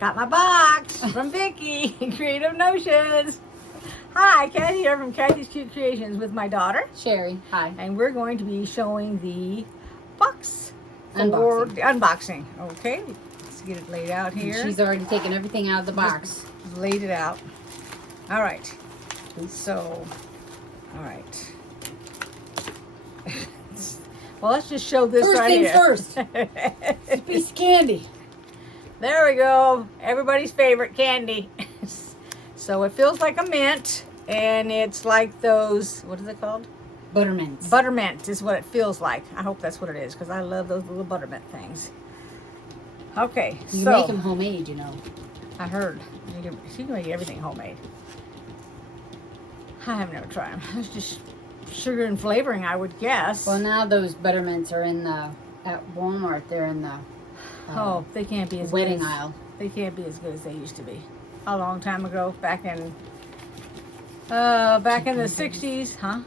Got my box from Vicky, Creative Notions. Hi, Kathy here from Kathy's Cute Creations with my daughter, Sherry. Hi. and we're going to be showing the box Unboxing. for the unboxing. Okay, let's get it laid out here. She's already taken everything out of the box. Just laid it out. All right. So, all right. Well, let's just show this First right things here. first. It's a piece of candy. There we go. Everybody's favorite candy. So it feels like a mint, and it's like those, what is it called? Buttermints. Buttermint is what it feels like. I hope that's what it is, because I love those little buttermint things. Okay, You so make them homemade, you know. I heard she can make everything homemade. I have never tried them. It's just sugar and flavoring, I would guess. Well, now those buttermints are in the at Walmart. They're in the Oh, they can't be as wedding good. aisle. They can't be as good as they used to be. A long time ago, back in the 60s, huh?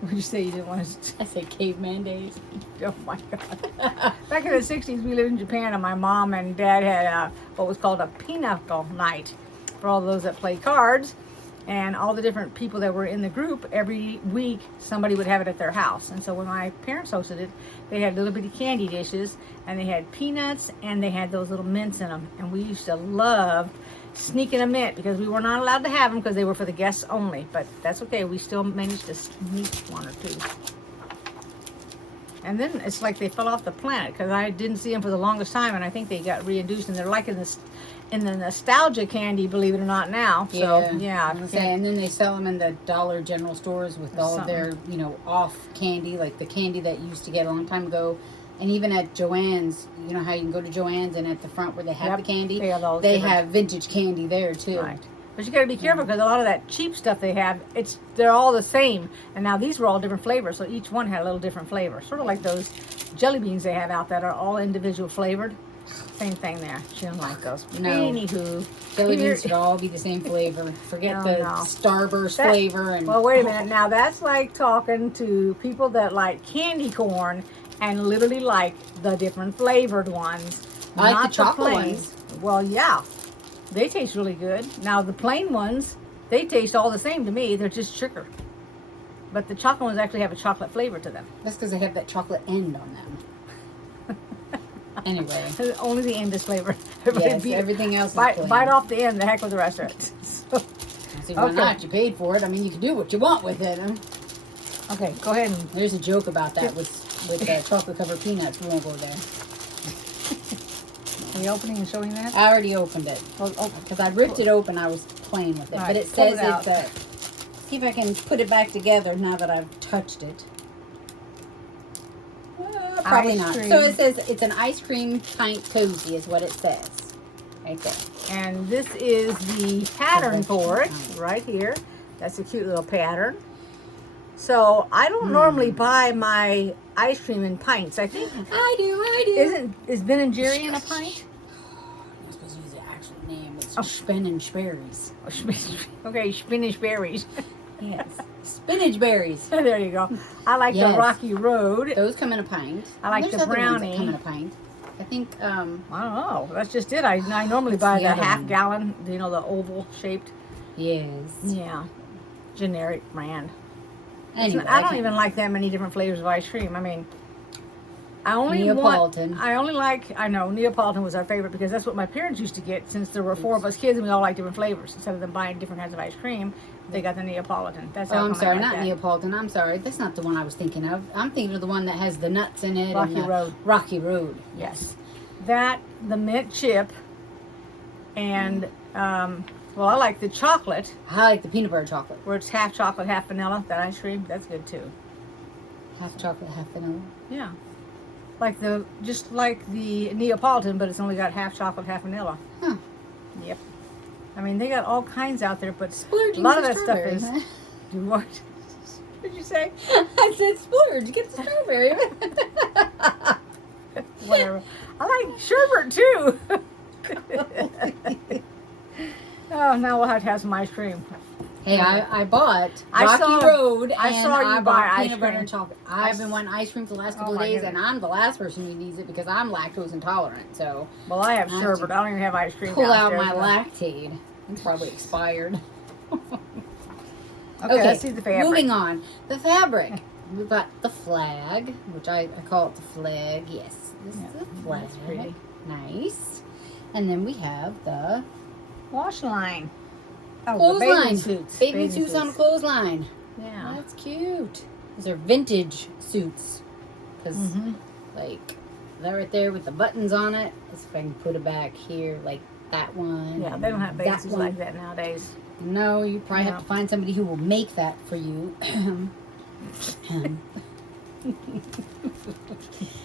What did you say you didn't want to? I say caveman days. Oh my God! Back in the 60s, we lived in Japan, and my mom and dad had what was called a pinochle night for all those that play cards. And all the different people that were in the group, every week somebody would have it at their house. And so when my parents hosted it, they had little bitty candy dishes, and they had peanuts, and they had those little mints in them. And we used to love sneaking a mint, because we were not allowed to have them because they were for the guests only. But that's okay, we still managed to sneak one or two. And then it's like they fell off the planet, because I didn't see them for the longest time, and I think they got reintroduced, and they're like in the nostalgia candy, believe it or not, now. So yeah, I was saying, and then they sell them in the Dollar General stores with all of their, you know, off candy, like the candy that you used to get a long time ago. And even at Joann's, you know how you can go to Joann's, and at the front where they have the candy, they have vintage candy there too. Right. But you got to be careful, because a lot of that cheap stuff they have, they're all the same. And now these were all different flavors, so each one had a little different flavor. Sort of like those jelly beans they have out that are all individual flavored. Same thing there. She don't like those. No. Anywho, Jelly beans should all be the same flavor. Forget the Starburst flavor. And well, wait a minute. Now that's like talking to people that like candy corn and literally like the different flavored ones. I like not the chocolate plain ones. Well, yeah. They taste really good. Now the plain ones, they taste all the same to me. They're just sugar. But the chocolate ones actually have a chocolate flavor to them. That's because they have that chocolate end on them. Anyway. Only the end is flavored. Yes, everything else is plain. Bite off the end, the heck with the rest of it. So, See, why not? You paid for it. I mean, you can do what you want with it. okay, go ahead. There's a joke about that with chocolate covered peanuts. We won't go there. Are you opening and showing that? I already opened it. Because I ripped it open. I was playing with it. Right, but it says it's a... See if I can put it back together now that I've touched it. Probably not. So it says it's an ice cream pint cozy is what it says. Right there. And this is the pattern for it, right here. That's a cute little pattern. So I don't normally buy my ice cream in pints. I think I do. Is Ben and Jerry in a pint? I'm supposed to use the actual name. It's spinach berries. Okay, spinach berries. Yes. Spinach berries. There you go. I like the Rocky Road. Those come in a pint. I like the brownie. That come in a pint. I think, I don't know. That's just it. I normally buy the half gallon, you know, the oval shaped. Yes. Yeah. Generic brand. Anyway, I don't even like that many different flavors of ice cream. I mean, Neapolitan. I know, Neapolitan was our favorite, because that's what my parents used to get, since there were 4 of us kids and we all liked different flavors. Instead of them buying different kinds of ice cream, they got the Neapolitan. That's I'm sorry, not Neapolitan. I'm sorry. That's not the one I was thinking of. I'm thinking of the one that has the nuts in it. Rocky Road. Rocky Road. Yes. That, the mint chip, and, well, I like the chocolate. I like the peanut butter chocolate. Where it's half chocolate, half vanilla, that ice cream. That's good, too. Half chocolate, half vanilla? Yeah. Just like the Neapolitan, but it's only got half chocolate, half vanilla. Huh. Yep. I mean, they got all kinds out there, but splurging a lot of that stuff is... What? What did you say? I said splurge. Get the strawberry. Whatever. I like sherbet, too. Oh, now we'll have to have some ice cream. Hey, I bought I Rocky saw- Road I and saw you I buy bought ice peanut butter cream. and chocolate. I've been wanting ice cream for the last couple of my days, goodness. and I'm the last person who needs it because I'm lactose intolerant. So Well, I have I have sherbet. to I don't even have ice cream pull out downstairs, my but- Lactaid. It's probably expired. Okay, let's see the fabric. Moving on. The fabric. We've got the flag, which I call it the flag. Yes, this is the flag. That's pretty. Nice. And then we have the Wash line. Oh, the clothesline. bathing suits. Bathing suits on a clothesline. Yeah. That's cute. These are vintage suits. Because, Mm-hmm. like, that right there with the buttons on it. Let's see if I can put it back here, like that one. Yeah, they don't have bathing that suits one. like that nowadays. No, you probably No. have to find somebody who will make that for you.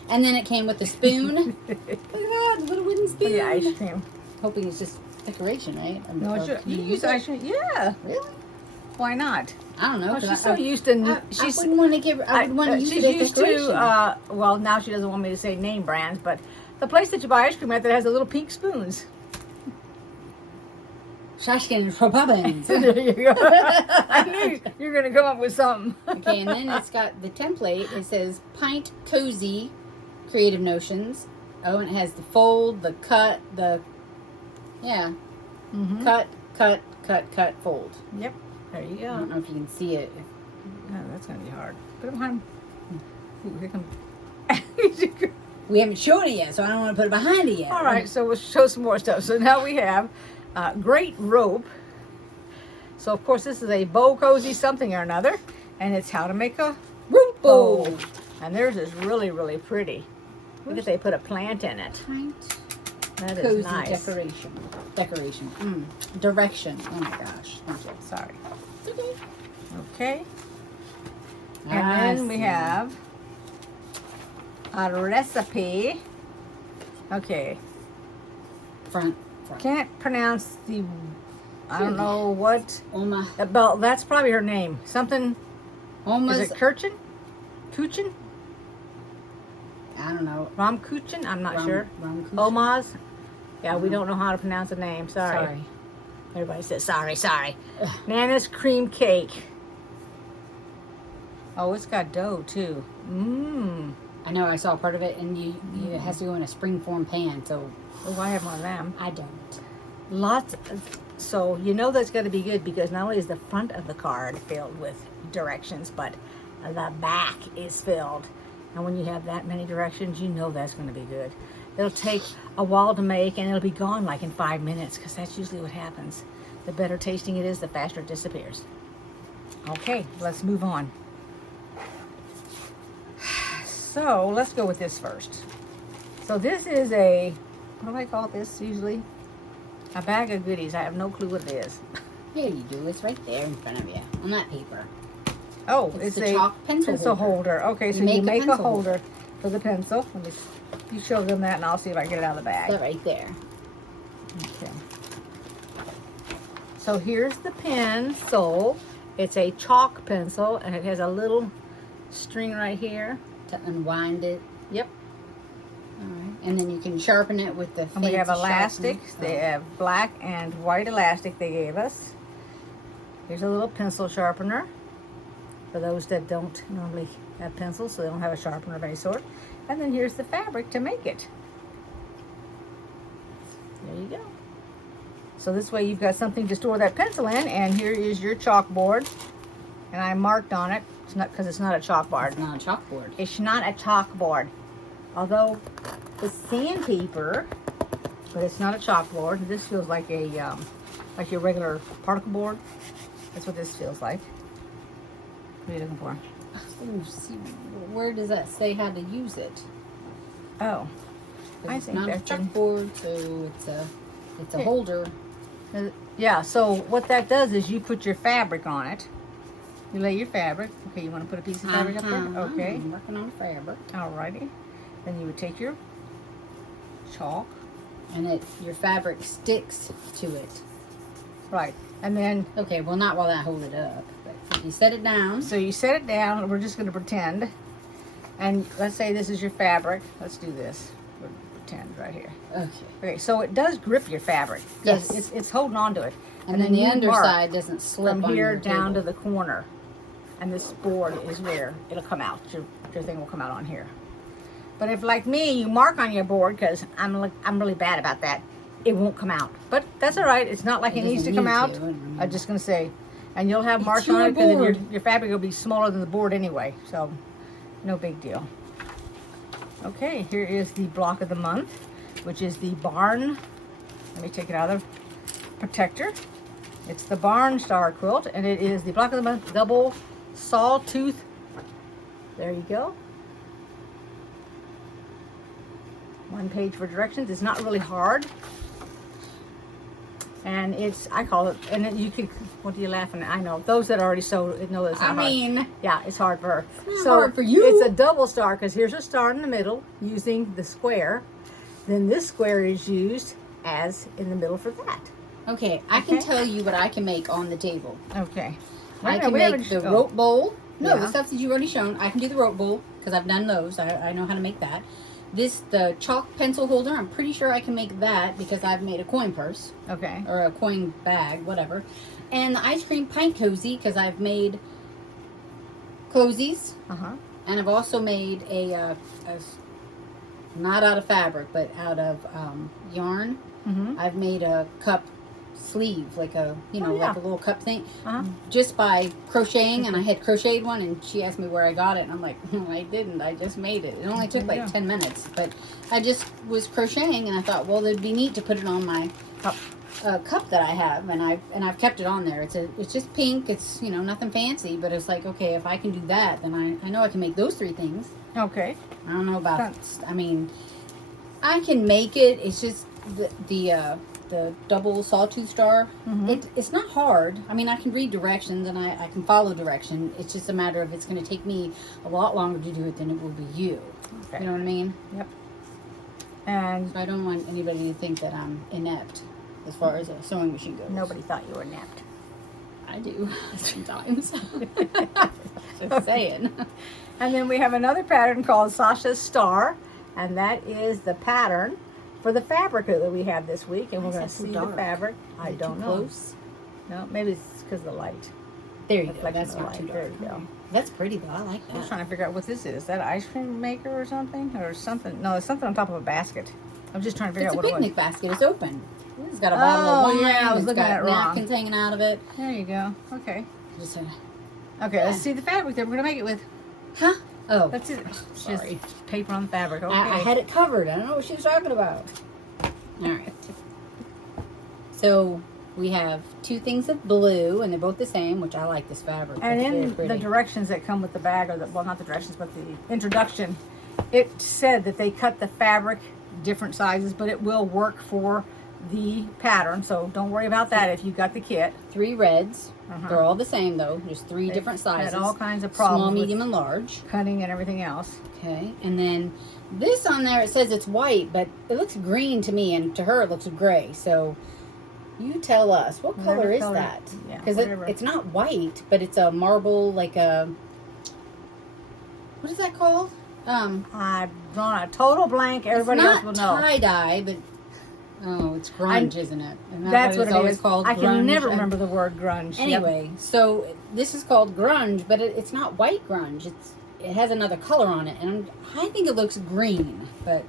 And then it came with a spoon. Look at that, the little wooden For spoon. the ice cream. Hoping it's just decoration, right? No, Or it's can you use it? ice cream. Yeah. Really? Why not? I don't know. Well, 'cause she's I so used to. I wouldn't want to give. I would want to use she's it as used decoration. to. Well, now she doesn't want me to say name brands, but the place that you buy ice cream at that has the little pink spoons. Shashkin for Poppins. There you go. I knew you were going to come up with something. Okay, and then it's got the template. It says Pint Cozy Creative Notions. Oh, and it has the fold, the cut, yeah, Mm-hmm. cut, fold. Yep. There you I go. don't know if you can see it. No, that's going to be hard. Put it behind. Ooh, here comes. We haven't shown it yet, so I don't want to put it behind it yet. All right, so we'll show some more stuff. So now we have great rope. So of course this is a bow cozy something or another, and it's how to make a Rope bow. bow. And theirs is really, really pretty. Look at they put a plant in it. Pint That is Cozy nice. Decoration. Direction. Oh my gosh. Thank you. Sorry. It's okay. Okay. I And then we see. have a recipe. Okay. Front. Can't pronounce the. I don't know what. Oma. Well, that's probably her name. Something. Oma's. Is it Kirchen? Kuchen? I don't know. Ram Kuchen? I'm not sure. Ram Kuchen. Omaz? Yeah, we don't know how to pronounce the name. Sorry. Sorry. Everybody says sorry. Nana's cream cake. Oh, it's got dough too. Mmm. I know. I saw part of it, and it has to go in a springform pan. So Oh, I have one of them. I don't. Lots. So you know that's going to be good because not only is the front of the card filled with directions, but the back is filled. And when you have that many directions, you know that's going to be good. It'll take a while to make, and it'll be gone like in 5 minutes because that's usually what happens. The better tasting it is, the faster it disappears. Okay, let's move on. So let's go with this first. So this is a, what do I call this usually? A bag of goodies. I have no clue what it is. Here you do. It's right there in front of you on that paper. Oh, It's the a chalk pencil holder. Okay, You so you make a make a pencil holder for the pencil. Let me, you show them that, and I'll see if I can get it out of the bag. That right there. Okay. So here's the pencil. It's a chalk pencil, and it has a little string right here. To unwind it. Yep. All right. And then you can sharpen it with the And we have fancy elastic. sharpener. They have black and white elastic they gave us. Here's a little pencil sharpener for those that don't normally have pencils, so they don't have a sharpener of any sort. And then here's the fabric to make it. There you go. So this way you've got something to store that pencil in, and here is your chalkboard. And I marked on it. It's not because it's not a chalkboard. It's not a chalkboard. It's not a chalkboard. Although it's sandpaper, but it's not a chalkboard. This feels like a like your regular particle board. That's what this feels like. What are you looking for? Ooh, see, where does that say how to use it? Oh, 'Cause I it's think not a that's in- chalkboard, so it's a Here. holder. yeah. So what that does is you put your fabric on it. You lay your fabric. Okay, you want to put a piece of fabric up there? Okay. I'm working on fabric. Alrighty. Then you would take your chalk. And your fabric sticks to it. Right. And then, Okay, well, not while I hold it up. But if you set it down. so you set it down. We're just going to pretend. And let's say this is your fabric. Let's do this. We're pretend right here. Okay. Okay, so it does grip your fabric. Yes. It's holding on to it. And then the you underside mark doesn't slip from on here your down table. to the corner. And this board is where it'll come out. Your thing will come out on here. But if, like me, you mark on your board, because I'm really bad about that, it won't come out. But that's all right. It's not like it needs to come out. I'm just going to say. And you'll have marks on it because your fabric will be smaller than the board anyway. So, no big deal. Okay, here is the block of the month, which is the Barn. Let me take it out of protector. It's the Barn Star quilt, and it is the block of the month double sawtooth. There you go. One page for directions. It's not really hard. And it's, I call it, and then you could, what are you laughing at? I know. Those that already sewed know it's not hard. Yeah, it's hard for her. It's hard for you. It's a double star, because here's a star in the middle using the square. Then this square is used as in the middle for that. Okay, I can tell you what I can make on the table. Okay. I can make the rope bowl. No, Yeah. the stuff that you've already shown. I can do the rope bowl because I've done those. I know how to make that. The chalk pencil holder, I'm pretty sure I can make that because I've made a coin purse. Okay. Or a coin bag, whatever. And the ice cream pint cozy because I've made cozies. Uh-huh. And I've also made a not out of fabric, but out of yarn. Mm-hmm. I've made a cup sleeve, like a, like a little cup thing, Uh-huh. just by crocheting. And I had crocheted one, and she asked me where I got it, and I'm like, I didn't. I just made it. It only took like 10 minutes, but I just was crocheting, and I thought, well, it'd be neat to put it on my cup that I have, and I've kept it on there. It's just pink. It's nothing fancy, but it's like, okay, if I can do that, then I know I can make those three things. Okay. I don't know about. I mean, I can make it. It's just the double sawtooth star. Mm-hmm. It's not hard. I mean, I can read directions and I can follow direction. It's just a matter of it's going to take me a lot longer to do it than it will be you. Okay. You know what I mean? Yep. And So I don't want anybody to think that I'm inept as far as a sewing machine goes. nobody thought you were napped. I do sometimes. Just saying. And then we have another pattern called Sasha Star, and that is the pattern for the fabric that we have this week. And we're going to see the fabric. I don't know. Close? No, maybe it's because of the light. There you go. Reflection That's of the not too light. dark. There you go. That's pretty though. I like I was that. trying to figure out what this is. Is that an ice cream maker or something? Or something? No, it's something on top of a basket. I'm just trying to figure It's out a what it was. picnic basket. It's open. It's got a bottle of wine. Yeah, I was it's looking got at it wrong. napkins hanging out of it. There you go. Okay. Just, Okay, let's see the fabric that we're going to make it with. huh? Oh, That's it. It's sorry. just paper on the fabric. Okay. I had it covered. I don't know what she was talking about. All right. So we have two things of blue, and they're both the same, which I like this fabric. And It's very in pretty. the directions that come with the bag, or well, not the directions, but the introduction, it said that they cut the fabric different sizes, but it will work for the pattern. So don't worry about that if you got the kit. 3 reds. Uh-huh. They're all the same though. There's 3 They've different sizes. had all kinds of problems Small, with medium, and large. cutting and everything else. Okay, and then this on there, it says it's white, but it looks green to me, and to her it looks gray. So you tell us, what Whatever color is color- that? yeah, Because whatever. it's not white, but it's a marble, like a, what is that called? I've drawn a total blank. Everybody else will It's know. not tie-dye, but, oh, it's grunge, isn't it? Isn't that That's what it's it always is. called? I can grunge? never remember the word grunge. Yep. Anyway, so this is called grunge, but it's not white grunge. It has another color on it, and I think it looks green, but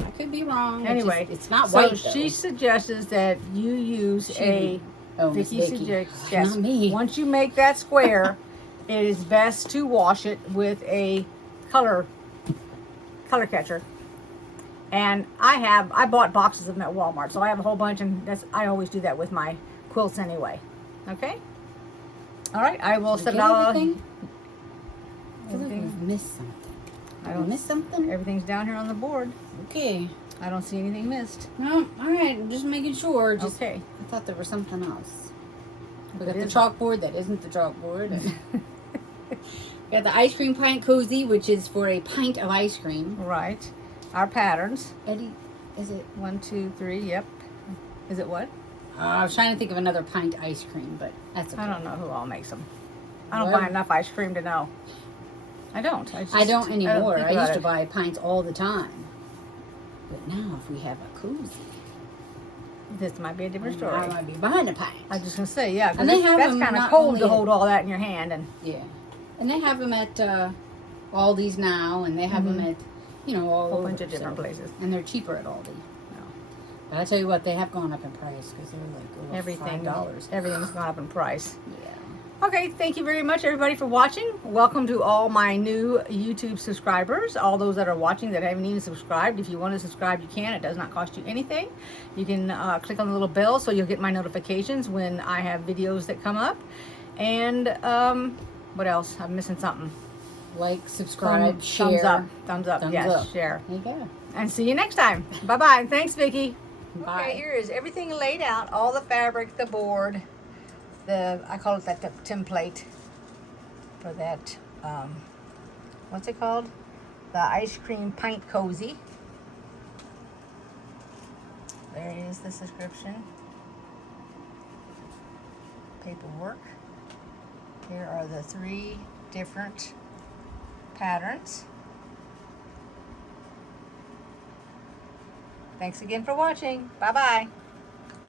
I could be wrong. Anyway, it's not so white. Though. she suggests that you use a Miss Vicky Vicky. suggests Not me. once you make that square, it is best to wash it with a color catcher. And I bought boxes of them at Walmart, so I have a whole bunch, and I always do that with my quilts anyway. Okay. All right, I will Did set you it get all. everything? I feel like Everything. we've missed something. I I don't- missed something. Everything's down here on the board. Okay. I don't see anything missed. No. All right. I'm just making sure. Just, Okay. I thought there was something else. We got It the is. chalkboard that isn't the chalkboard. And we got the ice cream pint cozy, which is for a pint of ice cream. Right. Our patterns. Eddie, is it? 1, 2, 3. Yep. Is it what? I was trying to think of another pint ice cream, but that's okay. I don't know who all makes them. I don't Well- buy enough ice cream to know. I don't. I don't anymore. think I about used to it. buy pints all the time. But now if we have a cozy, This might be a different story. I might be behind the pint. I was just gonna say, yeah, And they because have that's them kind of not cold only to at- hold all that in your hand. And Yeah. And they have them at Aldi's now, and they have them at, you know, all a whole over. bunch of different places. And they're cheaper at Aldi. No. But I tell you what, they have gone up in price because they're like over $5. Everything's gone up in price. Yeah. Okay, thank you very much, everybody, for watching. Welcome to all my new YouTube subscribers, all those that are watching that haven't even subscribed. If you want to subscribe, you can. It does not cost you anything. You can click on the little bell so you'll get my notifications when I have videos that come up. And what else? I'm missing something. Like, subscribe, share. Thumbs up. Thumbs up. Thumbs Yes, up. share. There you go. And see you next time. Bye-bye. Thanks, Vicki. Bye. Okay, here is everything laid out. All the fabric, the board, I call it the template for that, what's it called? The ice cream pint cozy. There is the subscription. Paperwork. Here are the 3 different patterns. Thanks again for watching. Bye-bye.